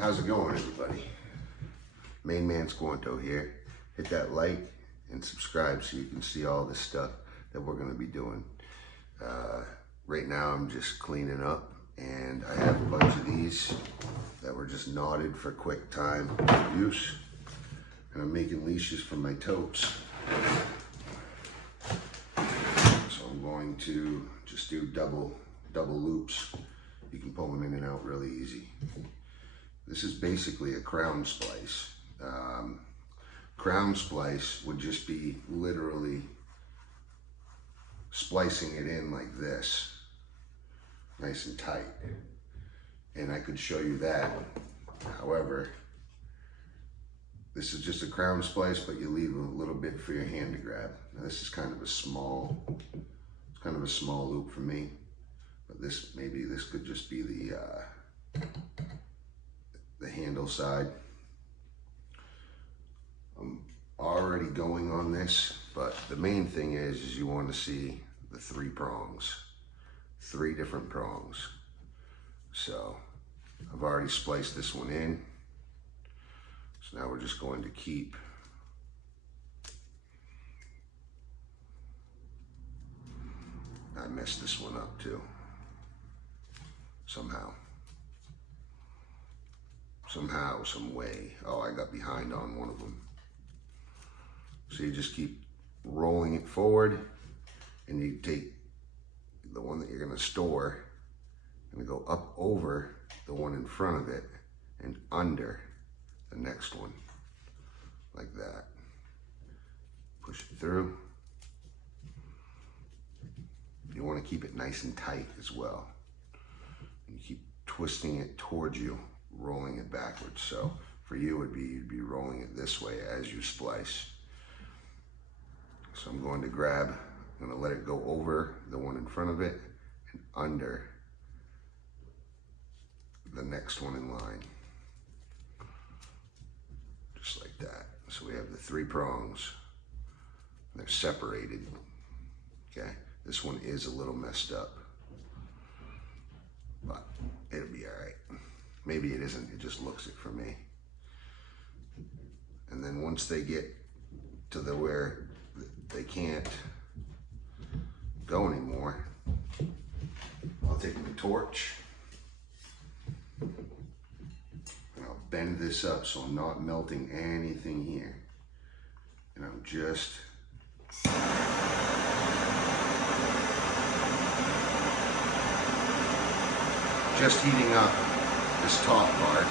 how's it going, everybody? Main Man Squanto here. Hit that like and subscribe so you can see all this stuff that we're going to be doing. Right now I'm just cleaning up, and I have a bunch of these that were just knotted for quick time use, and I'm making leashes for my totes. So I'm going to just do double loops. You can pull them in and out really easy. This is basically a crown splice. Crown splice would just be literally splicing it in like this, nice and tight. And I could show you that. However, this is just a crown splice, but you leave a little bit for your hand to grab. Now this is kind of a small loop for me, but maybe this could just be the handle side. I'm already going on this, but the main thing is you want to see the 3 prongs, 3 different prongs. So I've already spliced this one in. So now we're just going to keep I messed this one up too. Somehow, some way. Oh, I got behind on one of them. So you just keep rolling it forward, and you take the one that you're going to store and go up over the one in front of it and under the next one, like that. Push it through. You want to keep it nice and tight as well. And you keep twisting it towards you, rolling it backwards. So for you, you'd be rolling it this way as you splice. So I'm going to let it go over the one in front of it and under the next one in line. Just like that. So we have the 3 prongs. They're separated, okay? This one is a little messed up, but it'll be all right. Maybe it isn't, it just looks it for me. And then once they get to where they can't go anymore, I'll take my torch and I'll bend this up so I'm not melting anything here. And I'm just heating up this top part.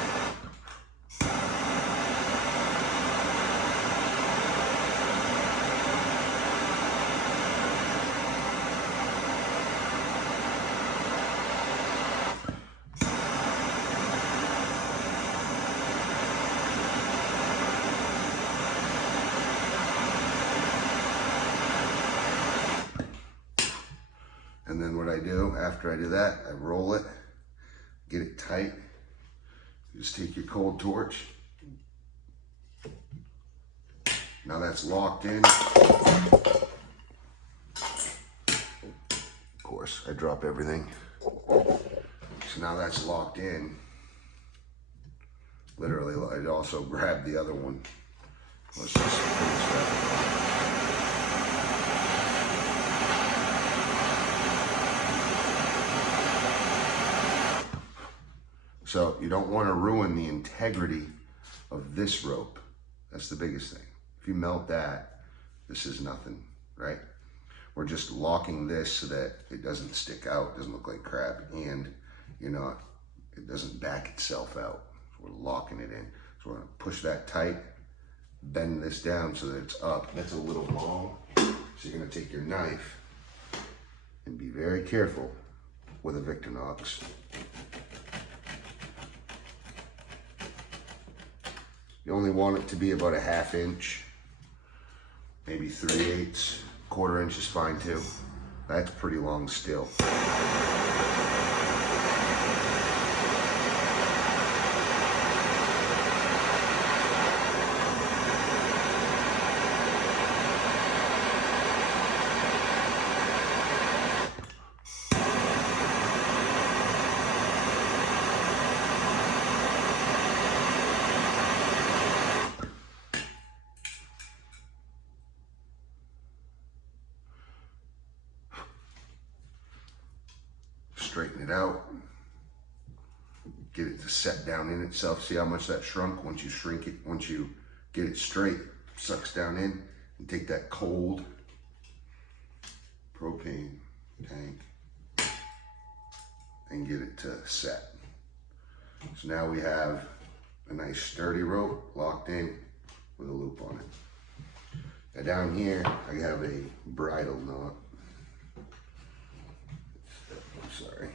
And then what I do after I do that, I roll it, get it tight. You just take your cold torch. Now that's locked in. Of course, I drop everything. So now that's locked in. Literally, I'd also grab the other one. Let's just finish that. So you don't want to ruin the integrity of this rope. That's the biggest thing. If you melt that, this is nothing, right? We're just locking this so that it doesn't stick out, doesn't look like crap, and it doesn't back itself out. So we're locking it in. So we're gonna push that tight, bend this down so that it's up. That's a little long. So you're gonna take your knife and be very careful with a Victorinox. You only want it to be about a 1/2 inch, maybe 3/8, 1/4 inch is fine too. That's pretty long still. straighten it out. Get it to set down in itself. See how much that shrunk? Once you shrink it, once you get it straight, it sucks down in. And take that cold propane tank and get it to set. So now we have a nice sturdy rope locked in with a loop on it. Now down here, I have a bridle knot. Sorry.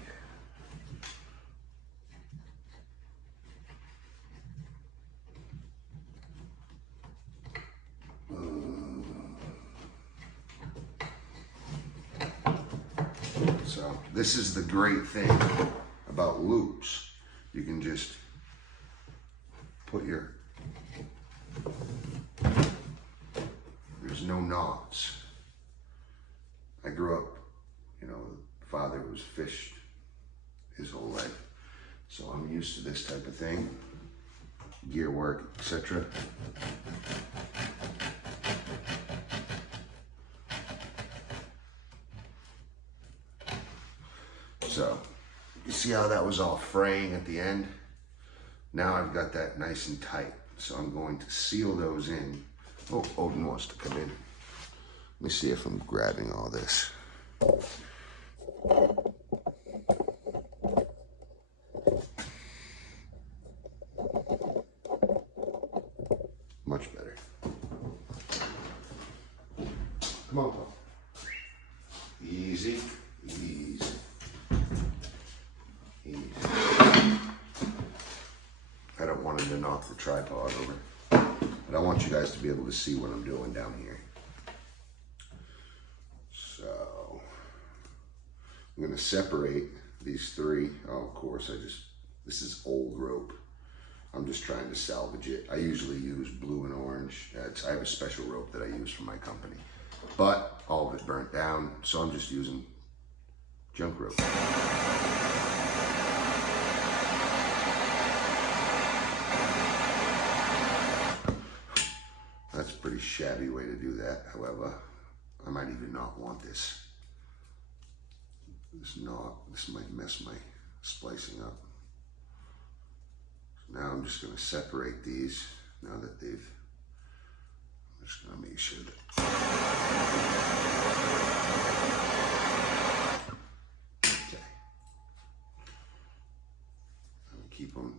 So this is the great thing about loops. You can just put there's no knots. I grew up, father was fished his whole life. So I'm used to this type of thing, gear work, etc. So you see how that was all fraying at the end? Now I've got that nice and tight. So I'm going to seal those in. Oh, Odin wants to come in. Let me see if I'm grabbing all this. Much better. Come on, Paul. Easy, easy, easy. I don't want him to knock the tripod over, but I want you guys to be able to see what I'm doing down here. So I'm going to separate these three. Oh, of course, this is old rope. I'm just trying to salvage it. I usually use blue and orange. I have a special rope that I use for my company, but all of it burnt down, so I'm just using junk rope. That's a pretty shabby way to do that. However, I might even not want this. This might mess my splicing up. So now I'm just going to separate these now that I'm just going to make sure that. Okay. I'll keep them.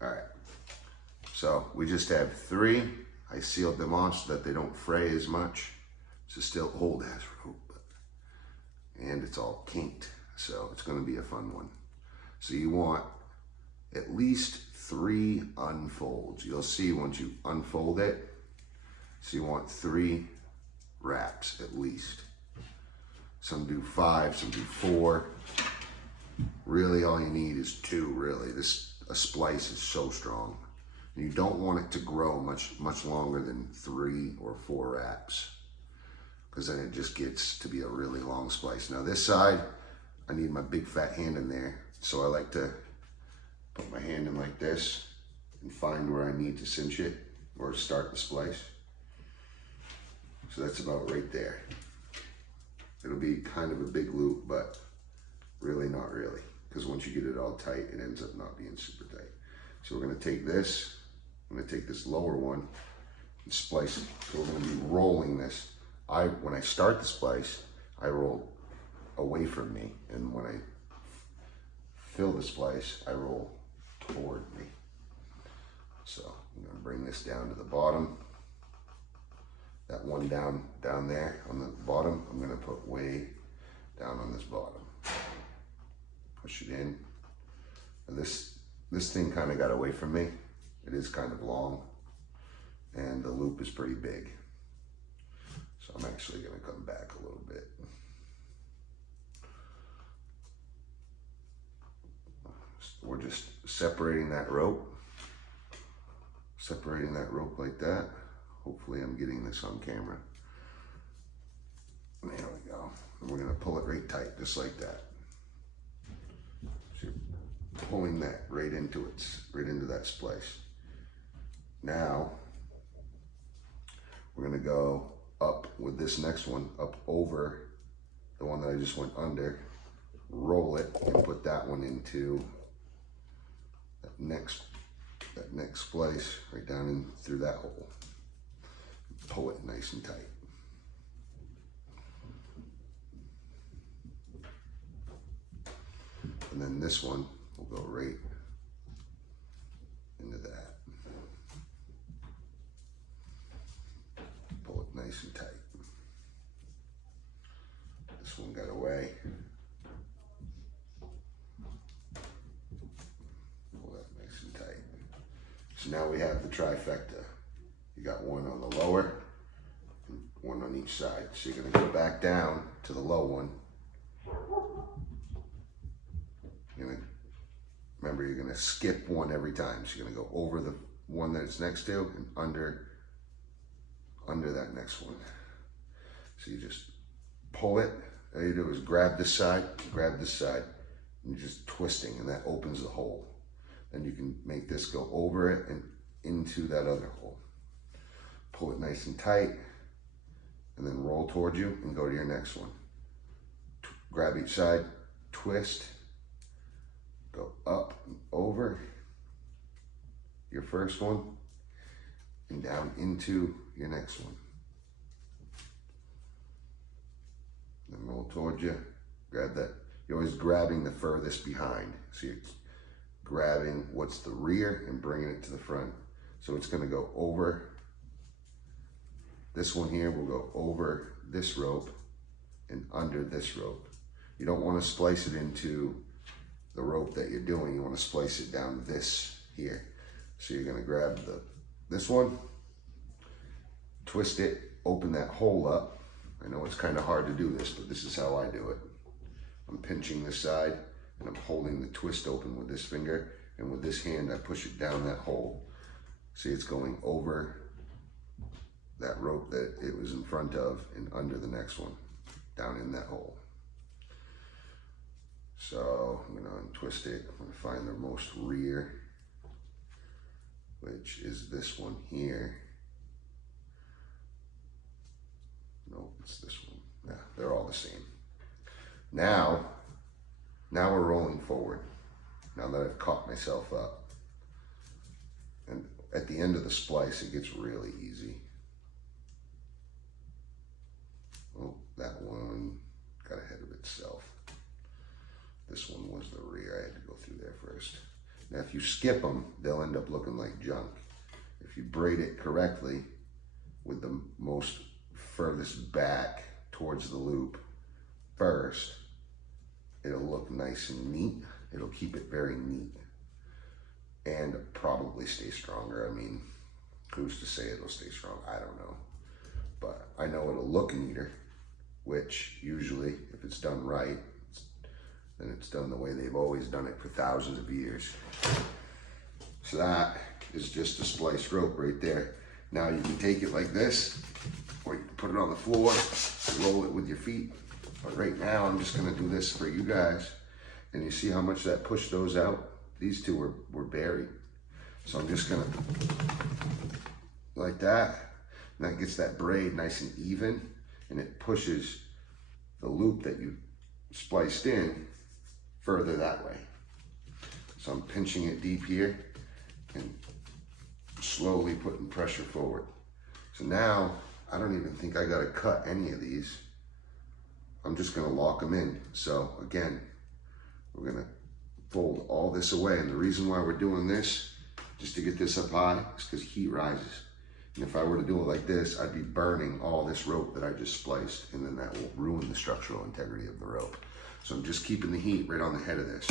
All right. So we just have three. I sealed them off so that they don't fray as much. It's still old ass rope, and it's all kinked, so it's going to be a fun one. So you want at least 3 unfolds. You'll see once you unfold it. So you want 3 wraps at least. Some do 5, some do 4. Really, all you need is 2. Really, a splice is so strong. You don't want it to grow much longer than 3 or 4 wraps, because then it just gets to be a really long splice. Now this side, I need my big fat hand in there, so I like to put my hand in like this and find where I need to cinch it or start the splice. So that's about right there. It'll be kind of a big loop, but really not really, because once you get it all tight, it ends up not being super tight. So we're going to take this. I'm going to take this lower one and splice it. So we're going to be rolling this. When I start the splice, I roll away from me, and when I fill the splice, I roll toward me. So I'm going to bring this down to the bottom. That one down there on the bottom, I'm going to put way down on this bottom. Push it in. And this thing kind of got away from me. It is kind of long, and the loop is pretty big. So I'm actually going to come back a little bit. We're just separating that rope like that. Hopefully I'm getting this on camera. There we go. And we're going to pull it right tight, just like that. So you're pulling that right into that splice. Now We're gonna go up with this next one, up over the one that I just went under, roll it, and put that one into that next splice right down in through that hole. Pull it nice and tight. And then this one will go right into that. Pull it nice and tight. This one got away. Pull that nice and tight. So now we have the trifecta. You got one on the lower, and one on each side. So you're gonna go back down to the low one. Remember, you're gonna skip one every time. So you're gonna go over the one that it's next to and under that next one. So you just pull it. All you do is grab this side, and you're just twisting, and that opens the hole. Then you can make this go over it and into that other hole. Pull it nice and tight, and then roll towards you and go to your next one. Grab each side, twist, go up and over your first one and down into your next one. Then roll towards you, grab that. You're always grabbing the furthest behind. So you're grabbing what's the rear and bringing it to the front. So it's gonna go over, this one here will go over this rope and under this rope. You don't wanna splice it into the rope that you're doing, you want to splice it down this here. So you're going to grab this one, twist it, open that hole up. I know it's kind of hard to do this, but this is how I do it. I'm pinching this side and I'm holding the twist open with this finger, and with this hand I push it down that hole. See, it's going over that rope that it was in front of and under the next one, down in that hole. So I'm gonna untwist it. I'm gonna find the most rear, which is this one here. Nope, it's this one. Yeah, they're all the same. Now we're rolling forward. Now that I've caught myself up. And at the end of the splice, it gets really easy. Oh, that one got ahead of itself. This one was the rear. I had to go through there first. Now, if you skip them, they'll end up looking like junk. If you braid it correctly with the most furthest back towards the loop first, it'll look nice and neat. It'll keep it very neat and probably stay stronger. I mean, who's to say it'll stay strong? I don't know. But I know it'll look neater, which usually, if it's done right, and it's done the way they've always done it for thousands of years. So that is just a spliced rope right there. Now you can take it like this, or you can put it on the floor, roll it with your feet. But right now I'm just gonna do this for you guys. And you see how much that pushed those out? These two were buried. So I'm just gonna, like that, and that gets that braid nice and even, and it pushes the loop that you spliced in further that way. So I'm pinching it deep here and slowly putting pressure forward. So now I don't even think I gotta cut any of these. I'm just gonna lock them in. So again, we're gonna fold all this away. And the reason why we're doing this, just to get this up high, is because heat rises. And if I were to do it like this, I'd be burning all this rope that I just spliced, and then that will ruin the structural integrity of the rope. So I'm just keeping the heat right on the head of this.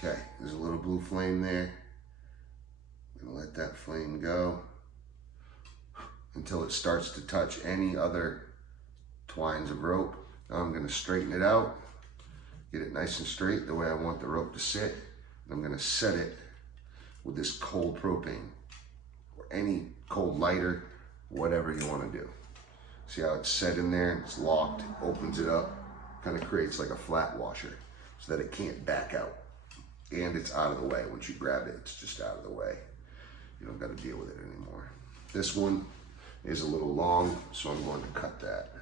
Okay, there's a little blue flame there. I'm gonna let that flame go. until it starts to touch any other twines of rope. Now I'm going to straighten it out, get it nice and straight the way I want the rope to sit. And I'm going to set it with this cold propane or any cold lighter, whatever you want to do. See how it's set in there and it's locked, opens it up, kind of creates like a flat washer so that it can't back out. And it's out of the way. Once you grab it, it's just out of the way. You don't got to deal with it anymore. This one is a little long, so I'm going to cut that.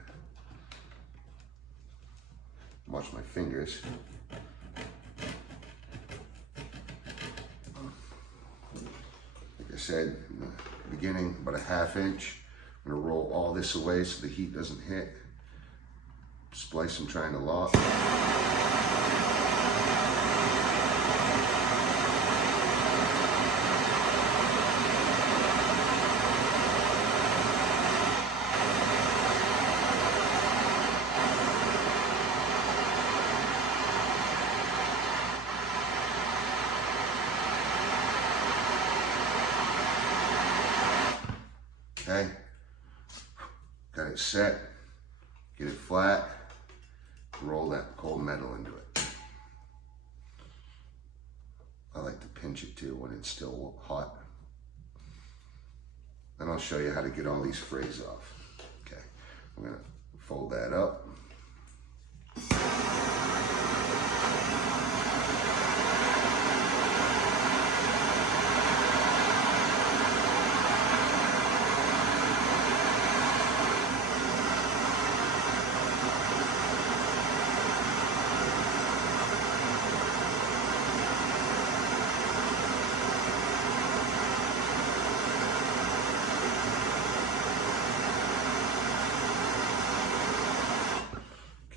Watch my fingers. Like I said in the beginning, about a 1/2 inch. I'm going to roll all this away so the heat doesn't hit. Splice I'm trying to lock. Okay, got it set, get it flat, roll that cold metal into it. I like to pinch it too when it's still hot. Then I'll show you how to get all these frays off. Okay, I'm gonna fold that up.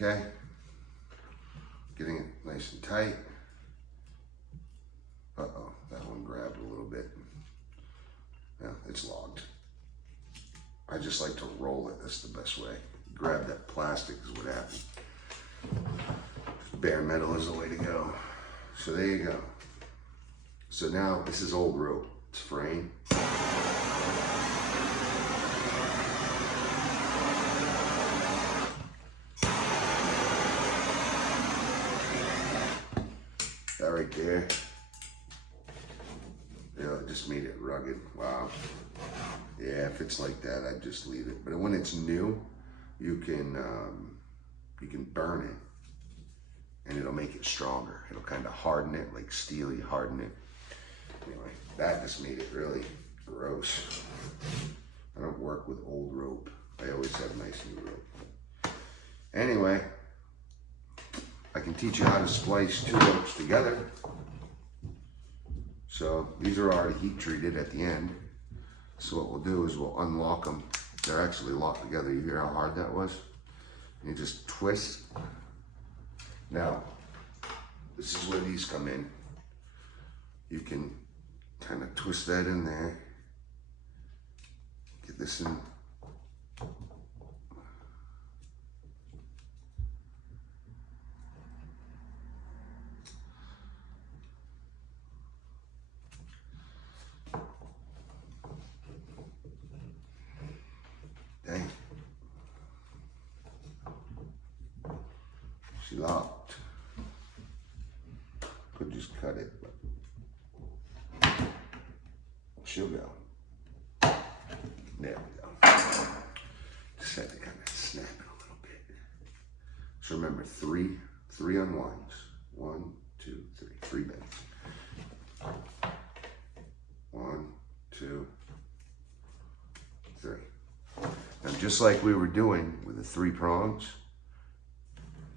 Okay, getting it nice and tight. Uh-oh, that one grabbed a little bit. Yeah, it's logged. I just like to roll it, that's the best way. Grab that plastic is what happened. Bare metal is the way to go. So there you go. So now this is old rope, it's fraying. That right there, it just made it rugged. Wow. Yeah, if it's like that, I'd just leave it. But when it's new, you can burn it, and it'll make it stronger. It'll kind of harden it, like steel. You harden it. Anyway, that just made it really gross. I don't work with old rope. I always have nice new rope. Anyway. I can teach you how to splice 2 ropes together. So these are already heat treated at the end. So what we'll do is we'll unlock them. They're actually locked together. You hear how hard that was? And you just twist. Now, this is where these come in. You can kind of twist that in there. Get this in. Dang. She locked. Could just cut it, but she'll go. There we go. Just had to kind of snap it a little bit. So remember, three unwinds. 1, 2, 3. 3 bends. 1, 2, 3. Now, just like we were doing with the 3 prongs,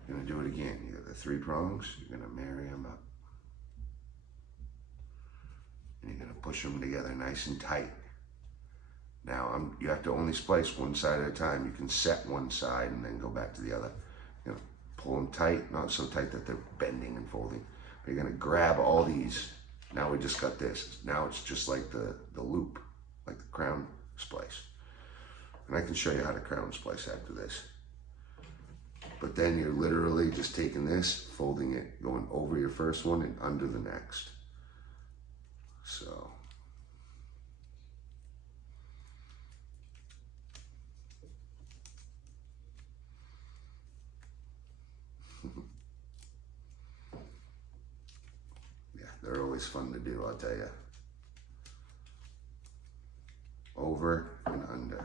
you're gonna do it again. You got the 3 prongs, you're gonna marry them up. And you're gonna push them together nice and tight. Now, you have to only splice one side at a time. You can set one side and then go back to the other. You know, pull them tight, not so tight that they're bending and folding. But you're gonna grab all these. Now we just got this. Now it's just like the loop, like the crown splice. And I can show you how to crown splice after this. But then you're literally just taking this, folding it, going over your first one and under the next. So. always fun to do, I'll tell you. Over and under.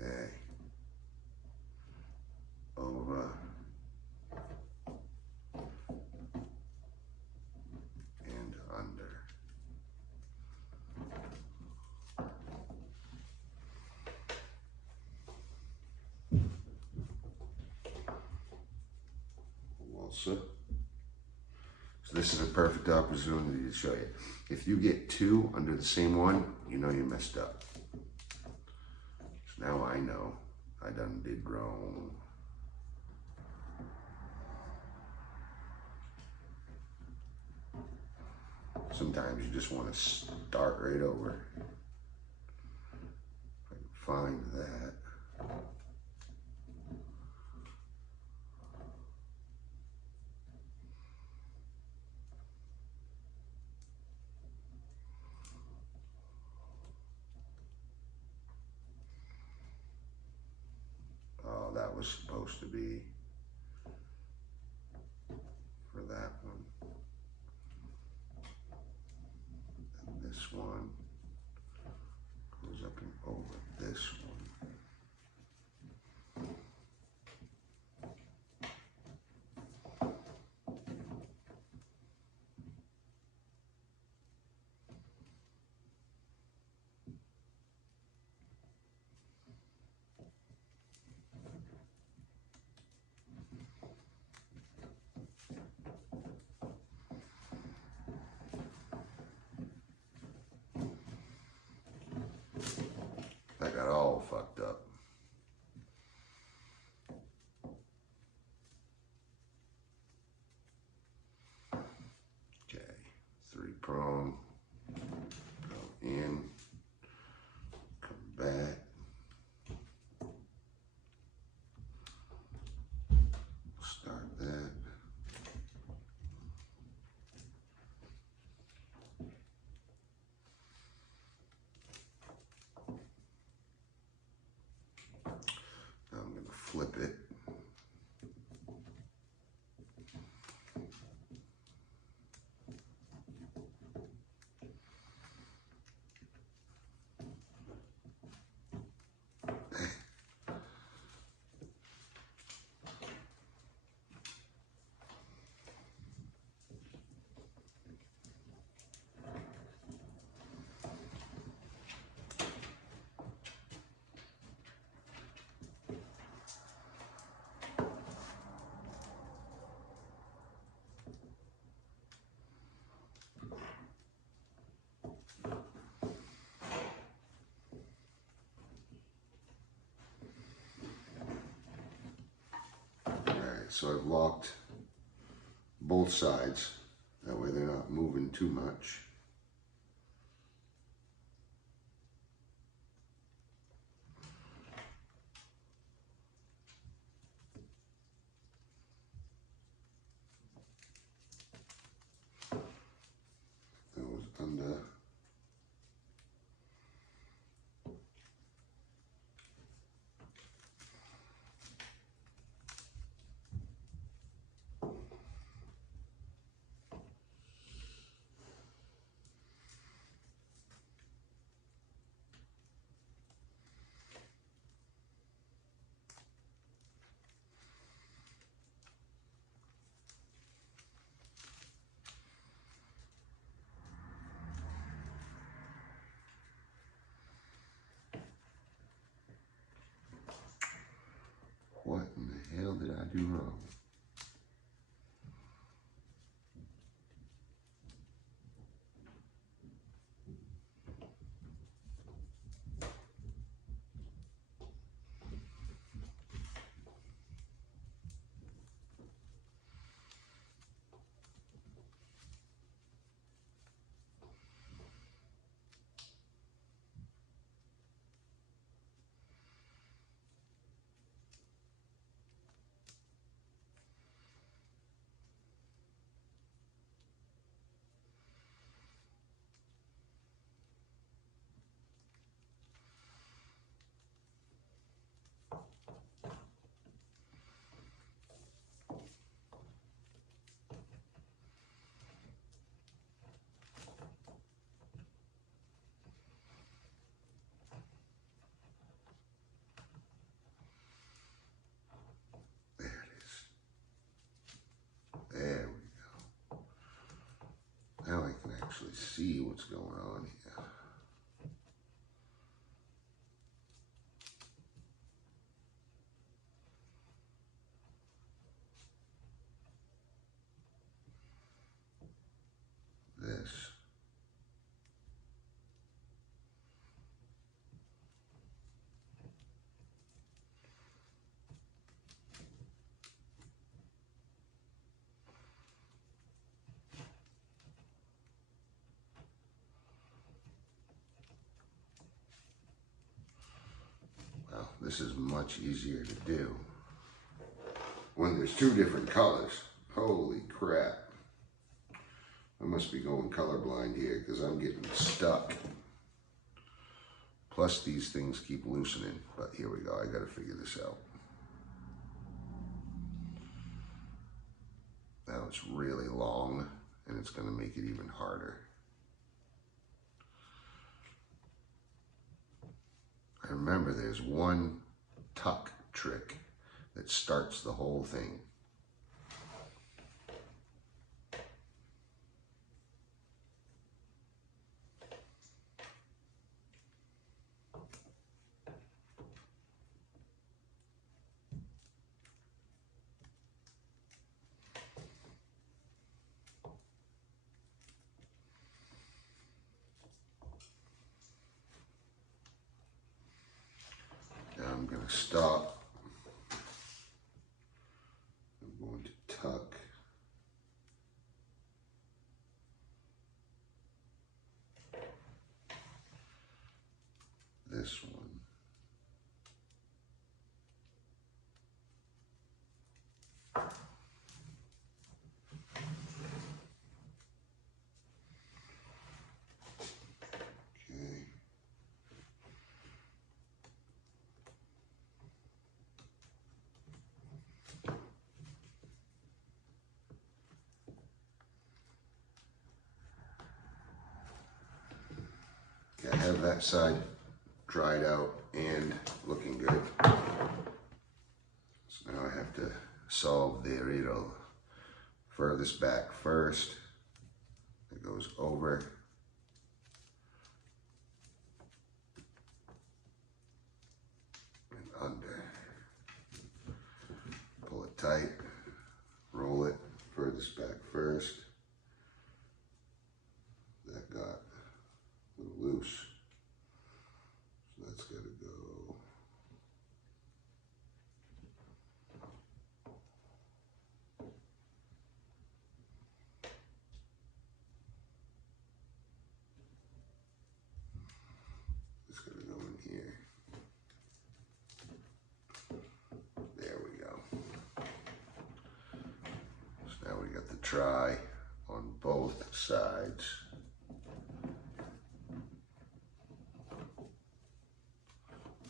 Okay. Over and under. Also, so this is a perfect opportunity to show you. If you get two under the same one, you know you messed up. So now I know I done did wrong. Sometimes you just want to start right over. If I can find that. Oh, that was supposed to be for that one. And this one goes up and over this one. That got all fucked up. Okay, 3-prong, go in, come back. Start that. Now I'm going to flip it. So I've locked both sides, that way they're not moving too much. That was under. What in the hell did I do wrong? actually see what's going on here. This. Well, this is much easier to do when there's two different colors. Holy crap. I must be going colorblind here because I'm getting stuck. Plus these things keep loosening, but here we go. I got to figure this out. Now it's really long and it's going to make it even harder. I remember there's one tuck trick that starts the whole thing. I'm going to stop. I'm going to tuck. This one. Okay. I have that side dried out and looking good. So now I have to solve the riddle. Furthest back first. It goes over. And under. Pull it tight. Roll it. Furthest back first. That got a little loose. So that's got to go. It's got to go in here. There we go. So now we got the try on both sides.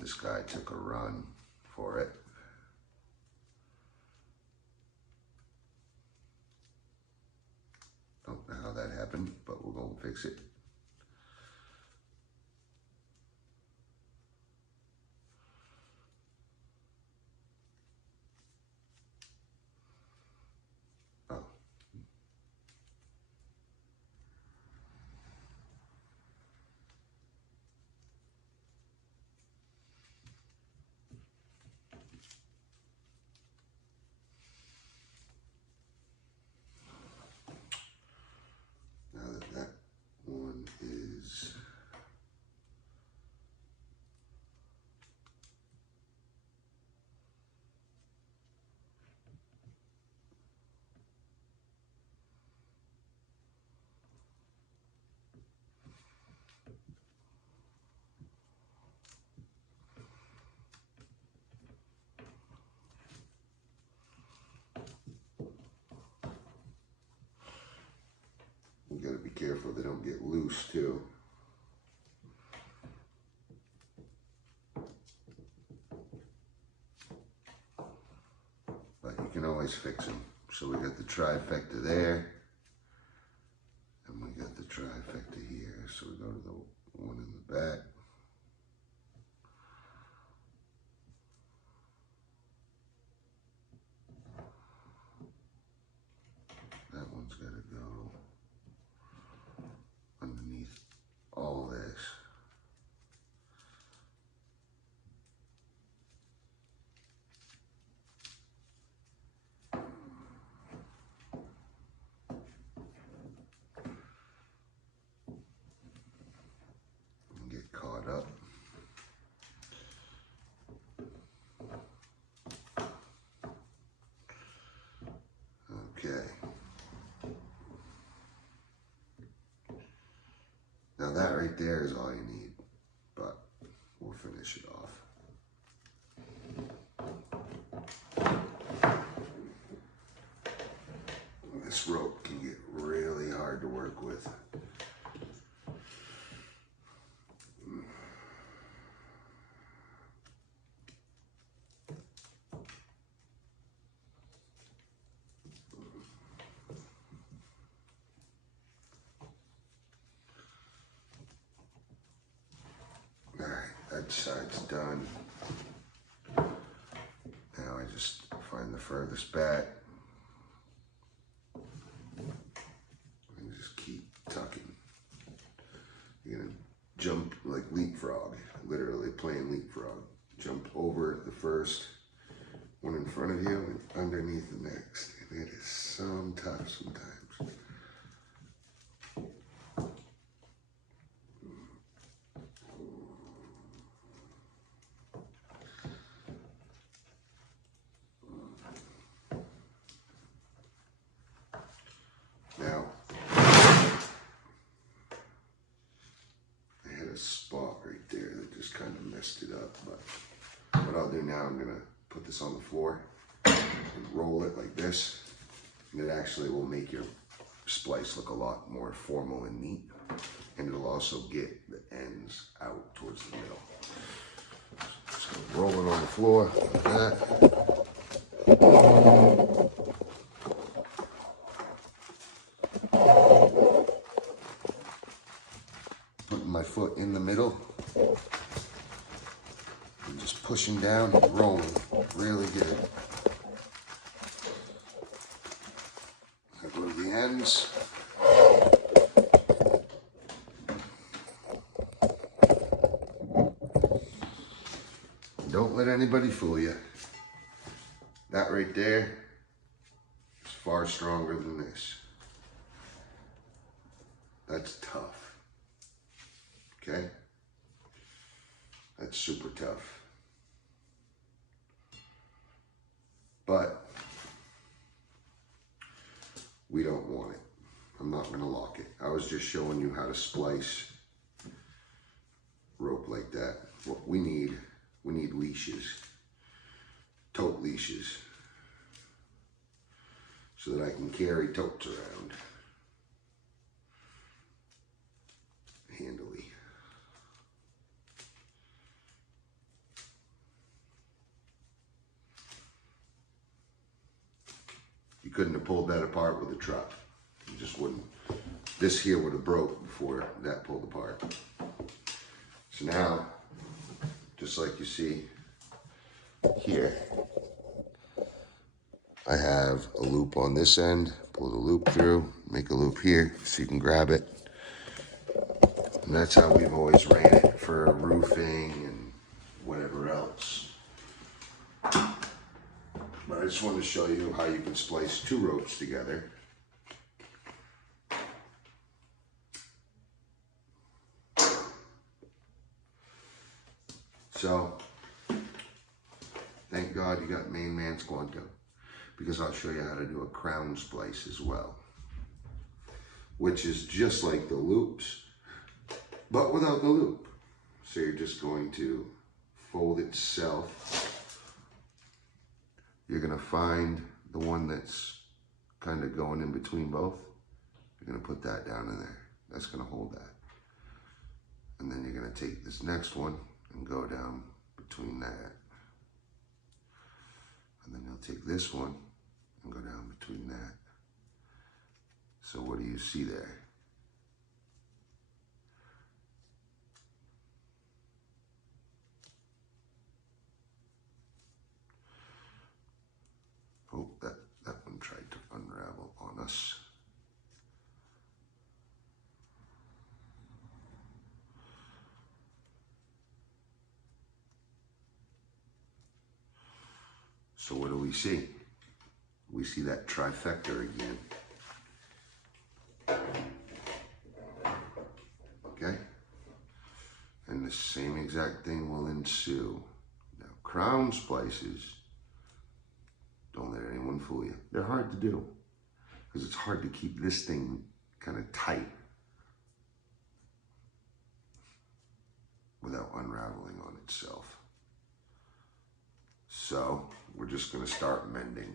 This guy took a run for it. Don't know how that happened, but we're going to fix it. Oh. Now that one is you got to be careful they don't get loose too. But you can always fix them. So we got the trifecta there, and we got the trifecta here. So we go to the one in the back. That one's got to go that right there is all you need, but we'll finish it off. This rope can get really hard to work with. That side's done. Now I just find the furthest back and just keep tucking. You're gonna jump like leapfrog, literally playing leapfrog. Jump over the first one in front of you and underneath the next. And it is so tough sometimes. Now, I had a spot right there that just kind of messed it up, but what I'll do now, I'm gonna put this on the floor and roll it like this, and it actually will make your splice look a lot more formal and neat, and it'll also get the ends out towards the middle. Just gonna roll it on the floor like that. Putting my foot in the middle and just pushing down and rolling really good. I go to the ends. Don't let anybody fool you. That right there is far stronger than this. That's tough. Okay? That's super tough. But we don't want it. I'm not going to lock it. I was just showing you how to splice rope like that. What we need leashes, tote leashes, so that I can carry totes around handily. You couldn't have pulled that apart with a truck. You just wouldn't. This here would have broke before that pulled apart. So now, just like you see here, I have a loop on this end, pull the loop through, make a loop here so you can grab it. And that's how we've always ran it for roofing and whatever else. But I just wanted to show you how you can splice two ropes together. So, thank God you got main man Squanto, because I'll show you how to do a crown splice as well, which is just like the loops, but without the loop. So you're just going to fold itself. You're gonna find the one that's kind of going in between both. You're gonna put that down in there. That's gonna hold that. And then you're gonna take this next one and go down between that. And then you'll take this one and go down between that. So what do you see there? Oh, that one tried to unravel on us. So what do we see? We see that trifecta again. Okay? And the same exact thing will ensue. Now, crown splices, don't let anyone fool you. They're hard to do because it's hard to keep this thing kind of tight. without unraveling on itself. So we're just going to start mending.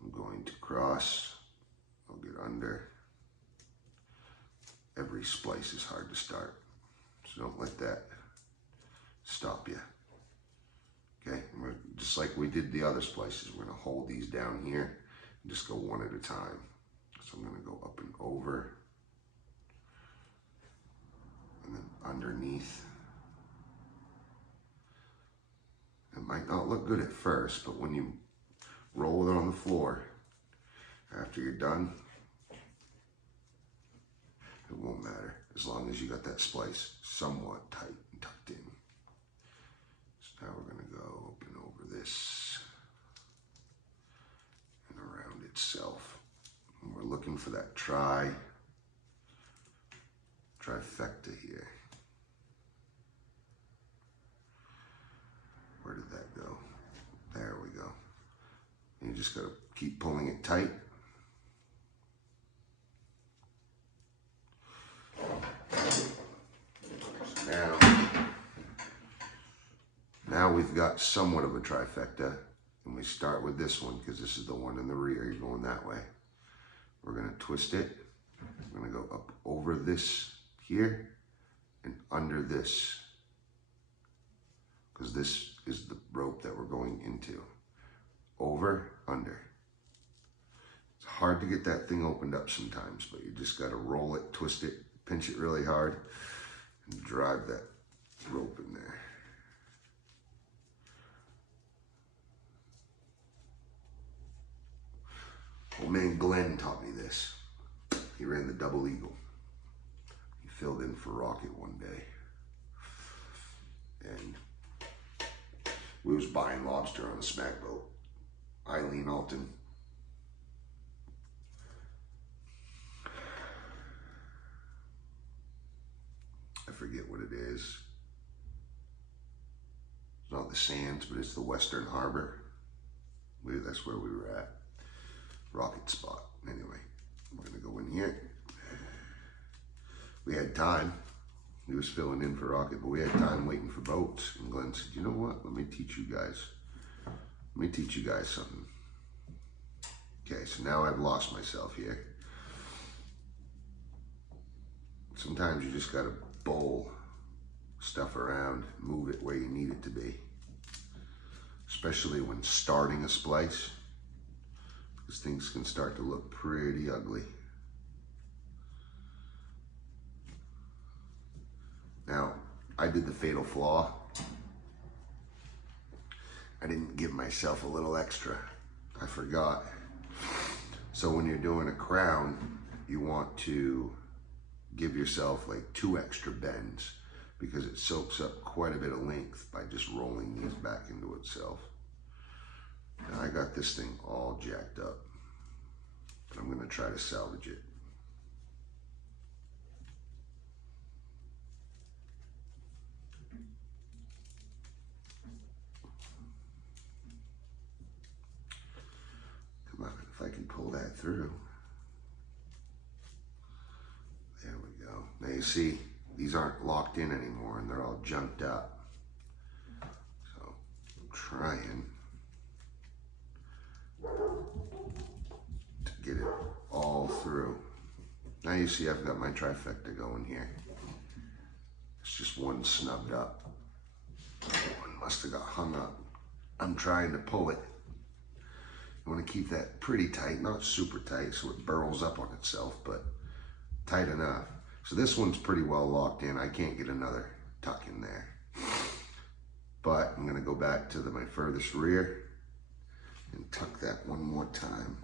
I'm going to cross, I'll get under. Every splice is hard to start, so don't let that stop you. Okay, just like we did the other splices, we're going to hold these down here and just go one at a time. So I'm going to go up and over, and then underneath. It might not look good at first, but when you roll it on the floor, after you're done, it won't matter, as long as you got that splice somewhat tight and tucked in. So now we're going to go up and over this and around itself. And we're looking for that trifecta here. Where did that go? There we go. And you just got to keep pulling it tight. So now we've got somewhat of a trifecta, and we start with this one because this is the one in the rear. You're going that way. We're going to twist it. We're going to go up over this here and under this, because this is the rope that we're going into. Over, under. It's hard to get that thing opened up sometimes, but you just got to roll it, twist it, pinch it really hard, and drive that rope in there. Old man Glenn taught me this. He ran the Double Eagle. He filled in for Rocket one day. And we was buying lobster on a smack boat. Eileen Alton. I forget what it is. It's not the Sands, but it's the Western Harbor. That's where we were at. Rocket spot. Anyway, we're gonna go in here. We had time. He was filling in for Rocket, but we had time waiting for boats. And Glenn said, you know what? Let me teach you guys. Let me teach you guys something. Okay, so now I've lost myself here. Sometimes you just gotta bowl stuff around, move it where you need it to be. Especially when starting a splice, because things can start to look pretty ugly. Now, I did the fatal flaw. I didn't give myself a little extra. I forgot. So when you're doing a crown, you want to give yourself like 2 extra bends, because it soaks up quite a bit of length by just rolling these back into itself. Now I got this thing all jacked up, but I'm gonna try to salvage it. Come on, if I can pull that through. There we go. Now you see, these aren't locked in anymore and they're all junked up. So I'm trying to get it all through. Now you see I've got my trifecta going here. It's just one snubbed up. One must have got hung up. I'm trying to pull it. You want to keep that pretty tight, not super tight so it burrows up on itself, but tight enough. So this one's pretty well locked in. I can't get another tuck in there. But I'm gonna go back to my furthest rear and tuck that one more time.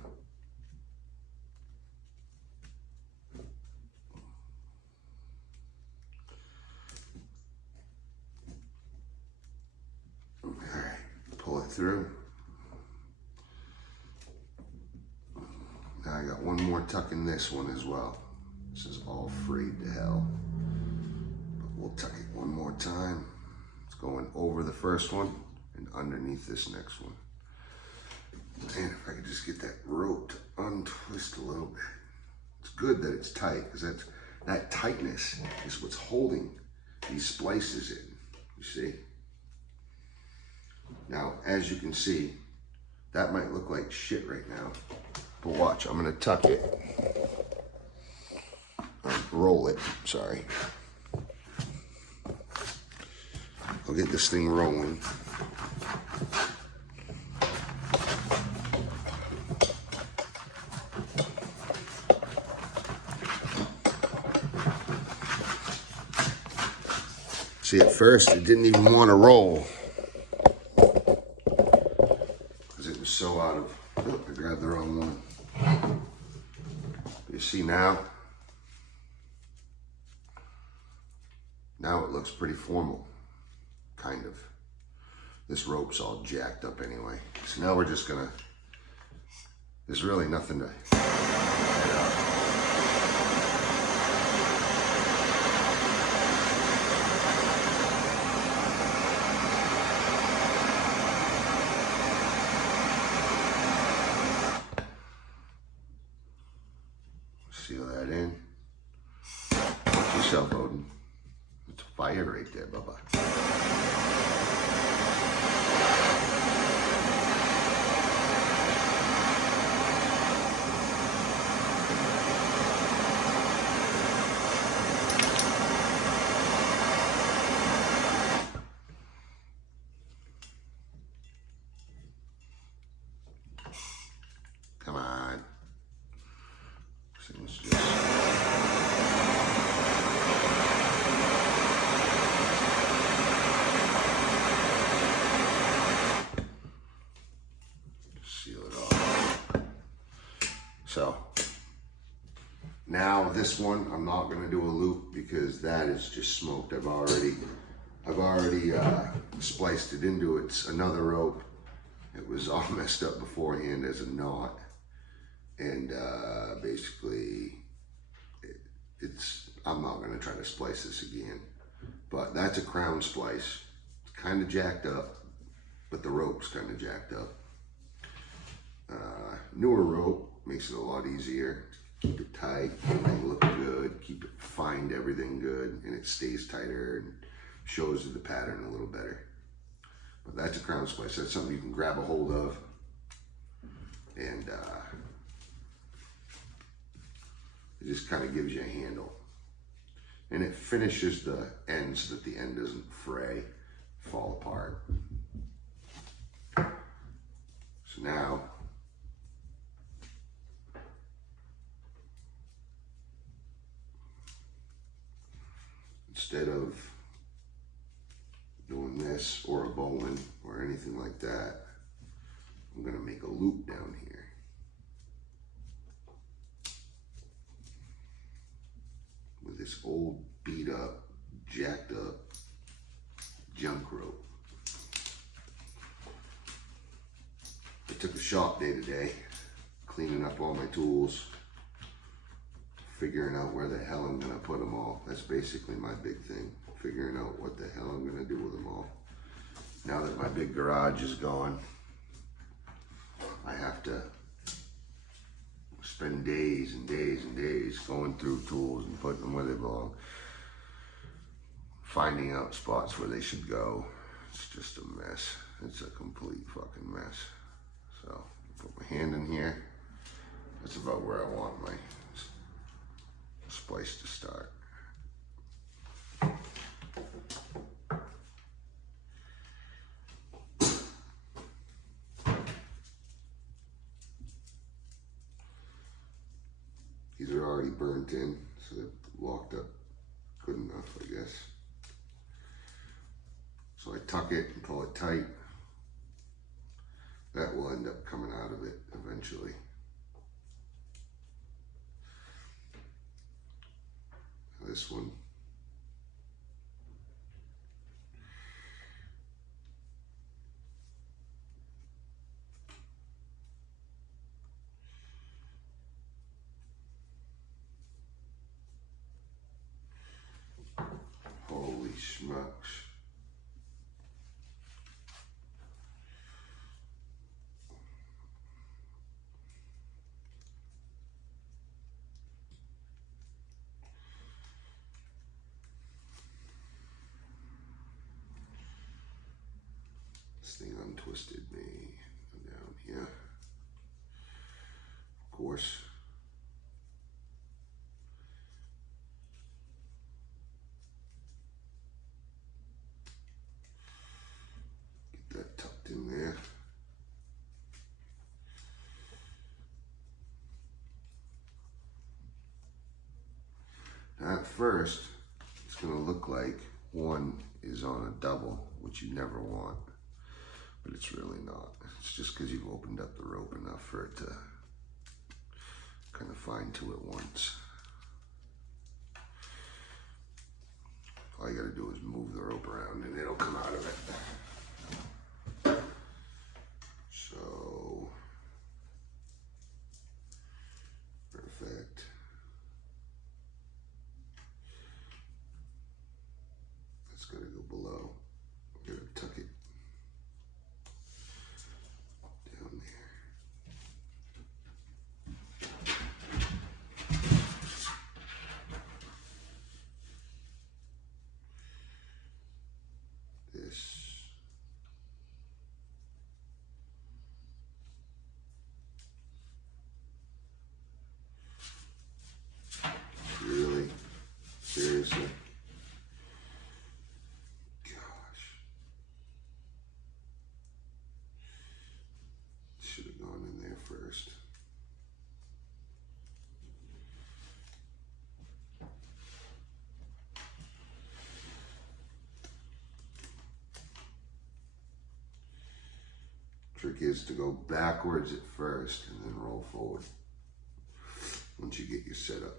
All right, pull it through. Now I got one more tuck in this one as well. This is all frayed to hell, but we'll tuck it one more time. It's going over the first one and underneath this next one. Man, if I could just get that rope to untwist a little bit. It's good that it's tight, because that tightness is what's holding these splices in, you see? Now, as you can see, that might look like shit right now, but watch, I'm gonna tuck it, roll it, sorry. I'll get this thing rolling. See, at first it didn't even want to roll because it was so out of, oh, I grabbed the wrong one. You see now it looks pretty formal, kind of. This rope's all jacked up anyway. So now we're just gonna, there's really nothing to head up. Seal that in. Watch yourself, Odin. It's fire right there, Bubba. Come on. Things just... seal it off. So now this one, I'm not gonna do a loop because that is just smoked. I've already spliced it into it's another rope. It was all messed up beforehand as a knot. And basically, I'm not gonna try to splice this again. But that's a crown splice. It's kind of jacked up, but the rope's kind of jacked up. Newer rope makes it a lot easier. Keep it tight, everything look good, find everything good, and it stays tighter and shows the pattern a little better. But that's a crown splice. That's something you can grab a hold of, and it just kind of gives you a handle. And it finishes the end so that the end doesn't fray, fall apart. So now, instead of doing this or a bowline or anything like that, I'm gonna make a loop down here. With this old beat up, jacked up junk rope. I took a shop day today, cleaning up all my tools, figuring out where the hell I'm gonna put them all. That's basically my big thing, figuring out what the hell I'm gonna do with them all. Now that my big garage is gone, I have to spend days and days and days going through tools and putting them where they belong, finding out spots where they should go. It's just a mess. It's a complete fucking mess. So put my hand in here. That's about where I want my splice to start. These are already burnt in, so they're locked up good enough, I guess. So I tuck it and pull it tight. That will end up coming out of it eventually. This one. Holy smokes. twisted me down here. Of course. Get that tucked in there. Now at first, it's going to look like one is on a double, which you never want, but it's really not. It's just because you've opened up the rope enough for it to kind of find to it once. All you got to do is move the rope around and it'll come out of it. So, perfect. That's got to go below. We're going to tuck it down there. Really? Seriously? Gosh. Should have gone in there first. Trick is to go backwards at first and then roll forward once you get your setup.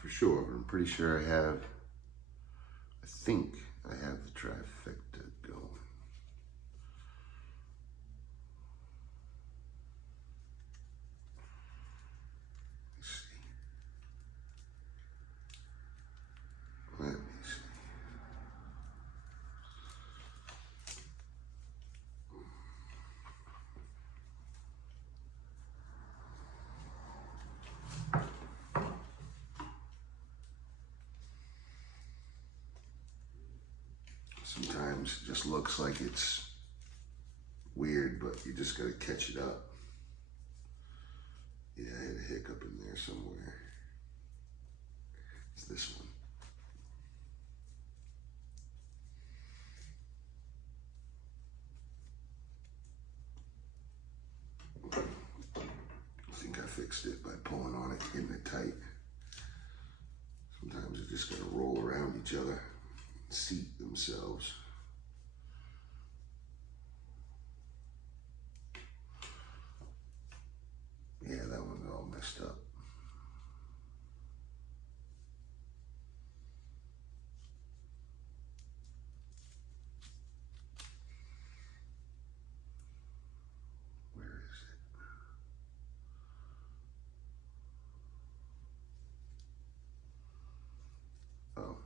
For sure, but I'm pretty sure I think I have the trifecta going. Let's see. Let me see. Sometimes it just looks like it's weird, but you just gotta catch it up. Yeah, I had a hiccup in there somewhere. It's this one. I think I fixed it by pulling on it, getting it tight. Sometimes you just gotta roll around each other, seat themselves. Yeah, that one's all messed up. Where is it? Oh.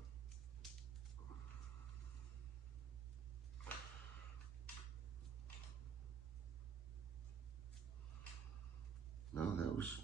No, that was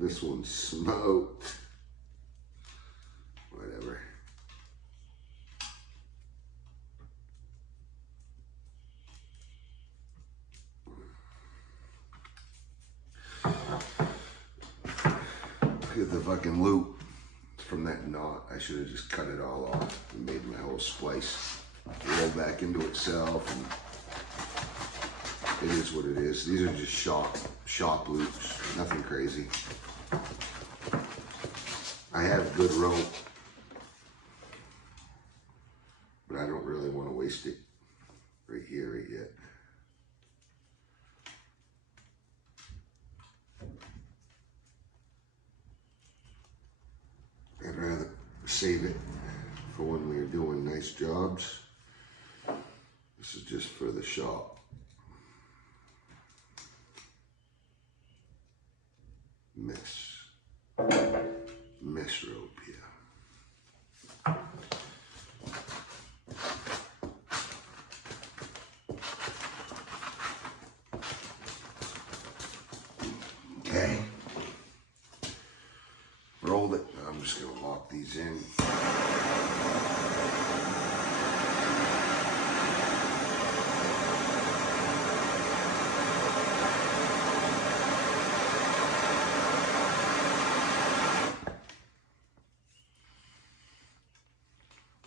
This one smoked. Whatever. Look at the fucking loop from that knot. I should have just cut it all off and made my whole splice roll back into itself. And it is what it is. These are just shop loops, nothing crazy. I have good rope, but I don't really want to waste it right here, right yet. I'd rather save it for when we're doing nice jobs. This is just for the shop. Miss rope here. Okay. Rolled it. I'm just going to lock these in.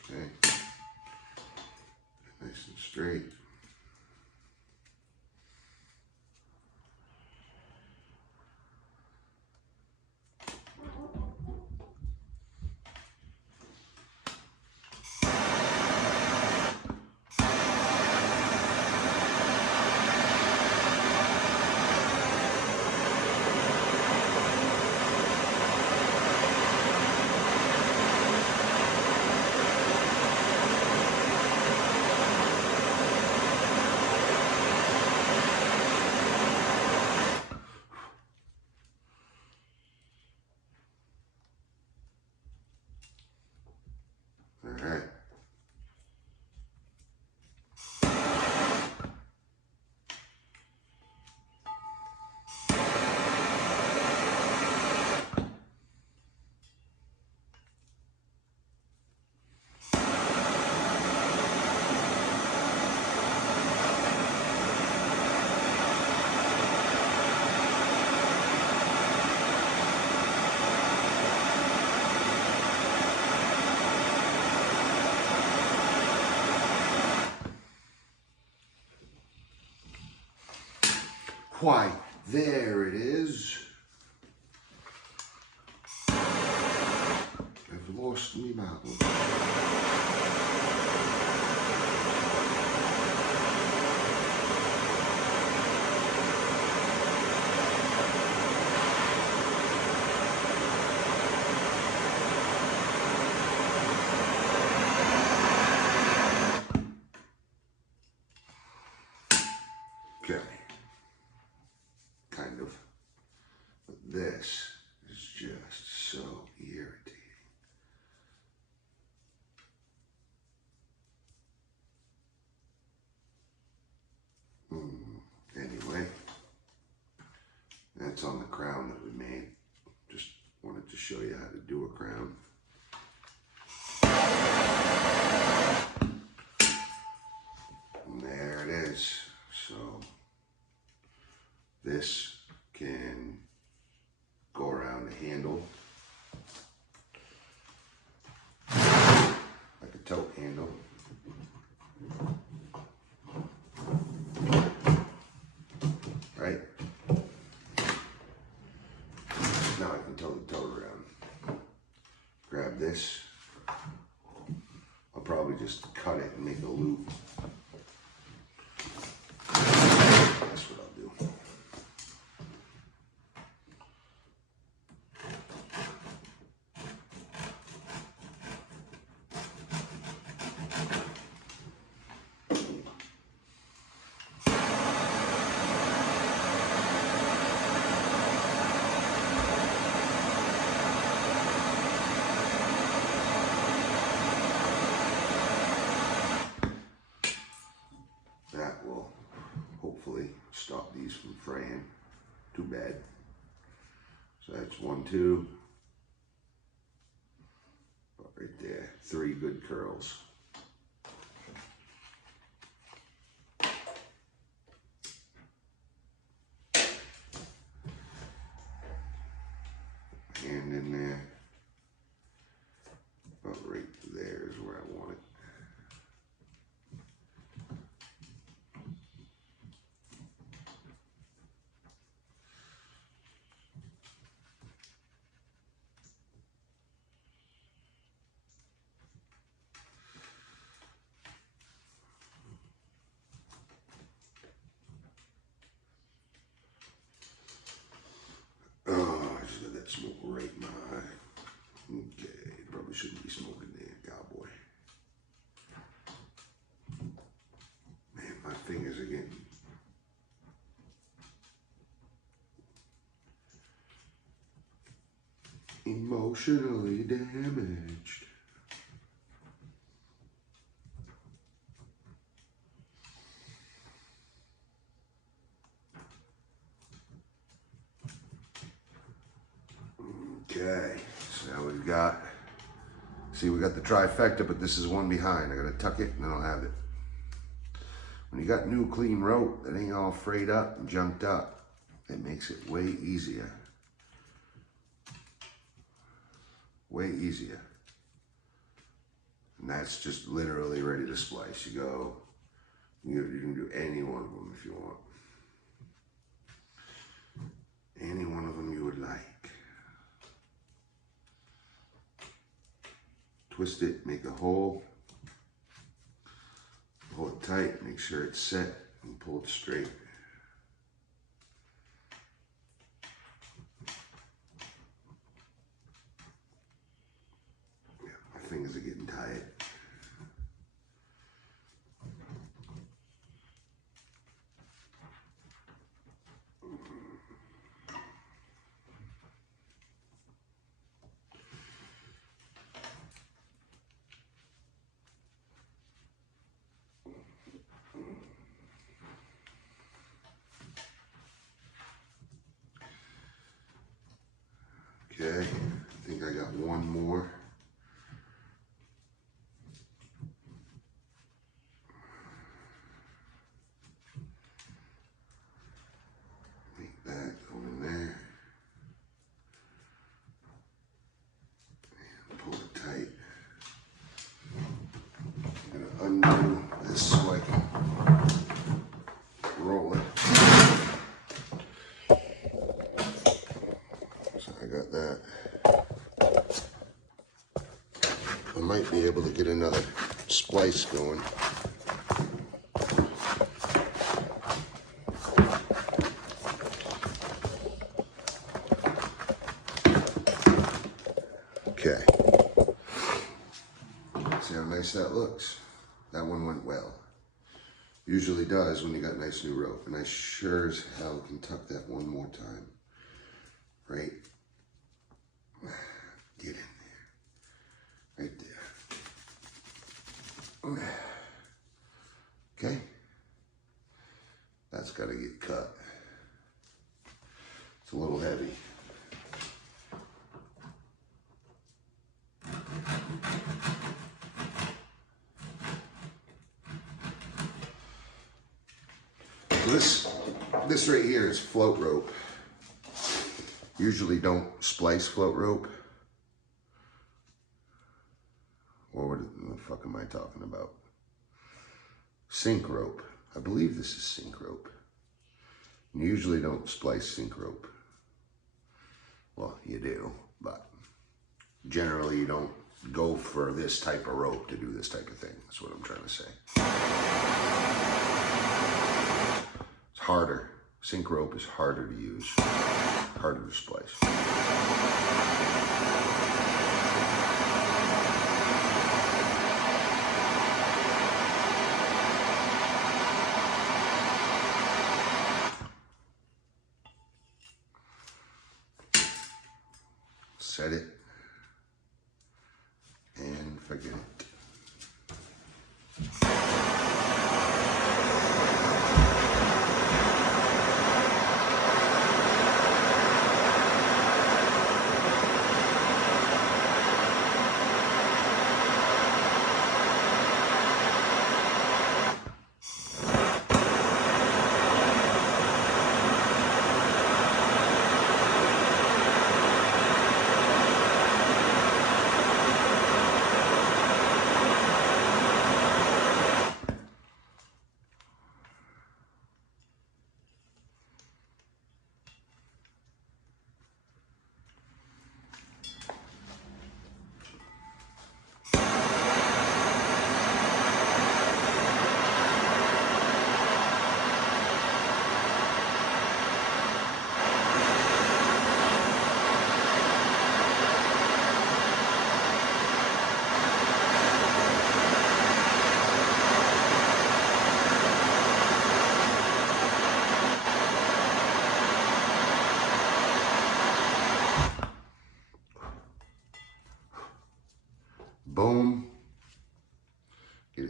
Okay. Nice and straight. All right. Why, there it is. I've lost me marble. Okay. Kind of. But this is just so irritating. Anyway, that's on the crown that we made. Just wanted to show you how to do a crown. And there it is. So this can go around the handle like a tote handle. Right? Now I can tote the tote around. Grab this. I'll probably just cut it and make a loop. That's what I'll do. That will hopefully stop these from fraying. Too bad. So that's 1, 2, right there, 3 good curls. And in there, about right there is where I want it. Oh, I just got that smoke right in my eye. Okay, probably shouldn't be smoking there, cowboy. Man, my fingers are getting emotionally damaged. Okay, so now we've got, see, we got the trifecta, but this is one behind. I gotta tuck it and then I'll have it. When you got new clean rope that ain't all frayed up and junked up, it makes it way easier. Way easier. And that's just literally ready to splice. You go, you can do any one of them if you want. Any one of them you would like. Twist it, make a hole, hold it tight, make sure it's set, and pull it straight. Yeah, my fingers are getting tired. Okay, I think I got one more. Make that go in there. And pull it tight. I'm gonna undo this so I can roll it. So I got that. I might be able to get another splice going. Okay. See how nice that looks? That one went well. Usually does when you got nice new rope. And I sure as hell can tuck that one more time. Right? Get in there. Right there. Okay. That's got to get cut. It's a little heavy. This right here is float rope. Usually don't splice float rope. Or what the fuck am I talking about? Sink rope. I believe this is sink rope. You usually don't splice sink rope. Well, you do, but generally you don't go for this type of rope to do this type of thing. That's what I'm trying to say. It's harder. Sink rope is harder to use, harder to splice. Set it and forget it.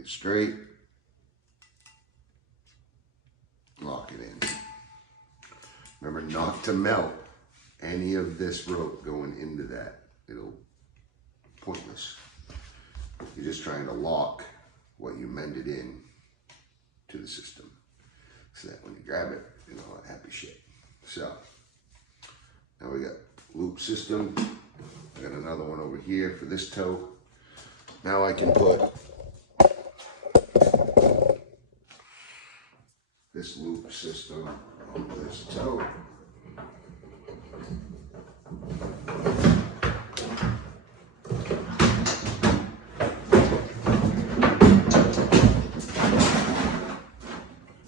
it straight. Lock it in. Remember not to melt any of this rope going into that. It'll pointless. You're just trying to lock what you mended in to the system, so that when you grab it, you know, that happy shit. So now we got loop system. I got another one over here for this toe. Now I can put this loop system on this toe.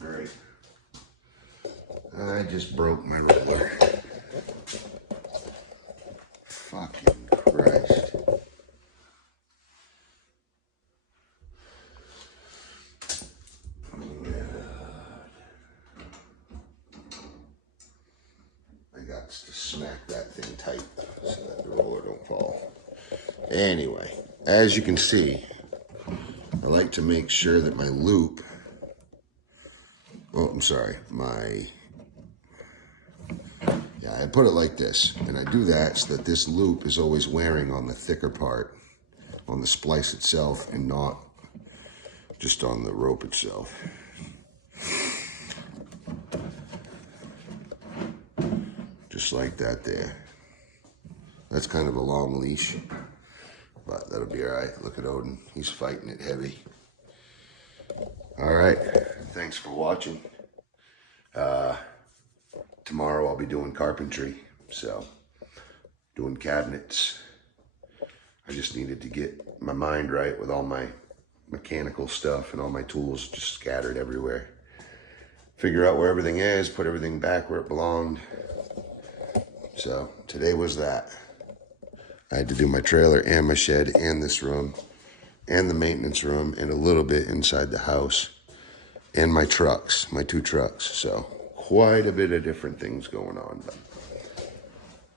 Great. I just broke my roller. Fucking Christ. To smack that thing tight so that the roller don't fall. Anyway, as you can see, I like to make sure that my loop, oh, I'm sorry, I put it like this, and I do that so that this loop is always wearing on the thicker part, on the splice itself, and not just on the rope itself. Just like that there. That's kind of a long leash, but that'll be all right. Look at Odin, he's fighting it heavy. All right, thanks for watching. Tomorrow I'll be doing carpentry, so doing cabinets. I just needed to get my mind right with all my mechanical stuff and all my tools just scattered everywhere. Figure out where everything is, put everything back where it belonged. So today was that. I had to do my trailer and my shed and this room and the maintenance room and a little bit inside the house and my trucks, my 2 trucks. So quite a bit of different things going on. But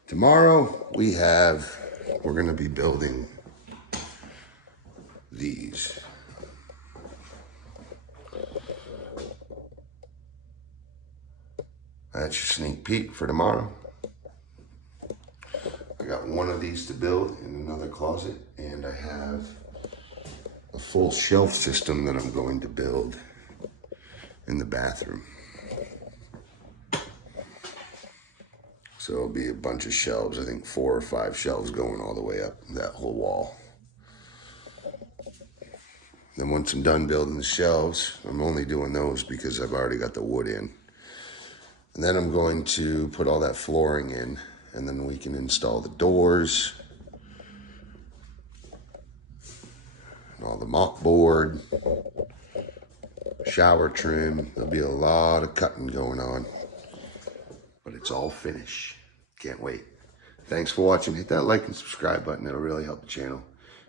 tomorrow we're gonna be building these. That's your sneak peek for tomorrow. I got one of these to build in another closet, and I have a full shelf system that I'm going to build in the bathroom. So it'll be a bunch of shelves, I think 4 or 5 shelves going all the way up that whole wall. Then once I'm done building the shelves, I'm only doing those because I've already got the wood in. And then I'm going to put all that flooring in, and then we can install the doors and all the mop board, shower trim. There'll be a lot of cutting going on, but it's all finished. Can't wait. Thanks for watching. Hit that like and subscribe button. It'll really help the channel.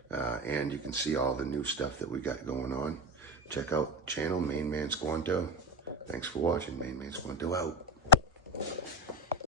And you can see all the new stuff that we got going on. Check out the channel, Main Man Squanto. Thanks for watching. Main Man Squanto out.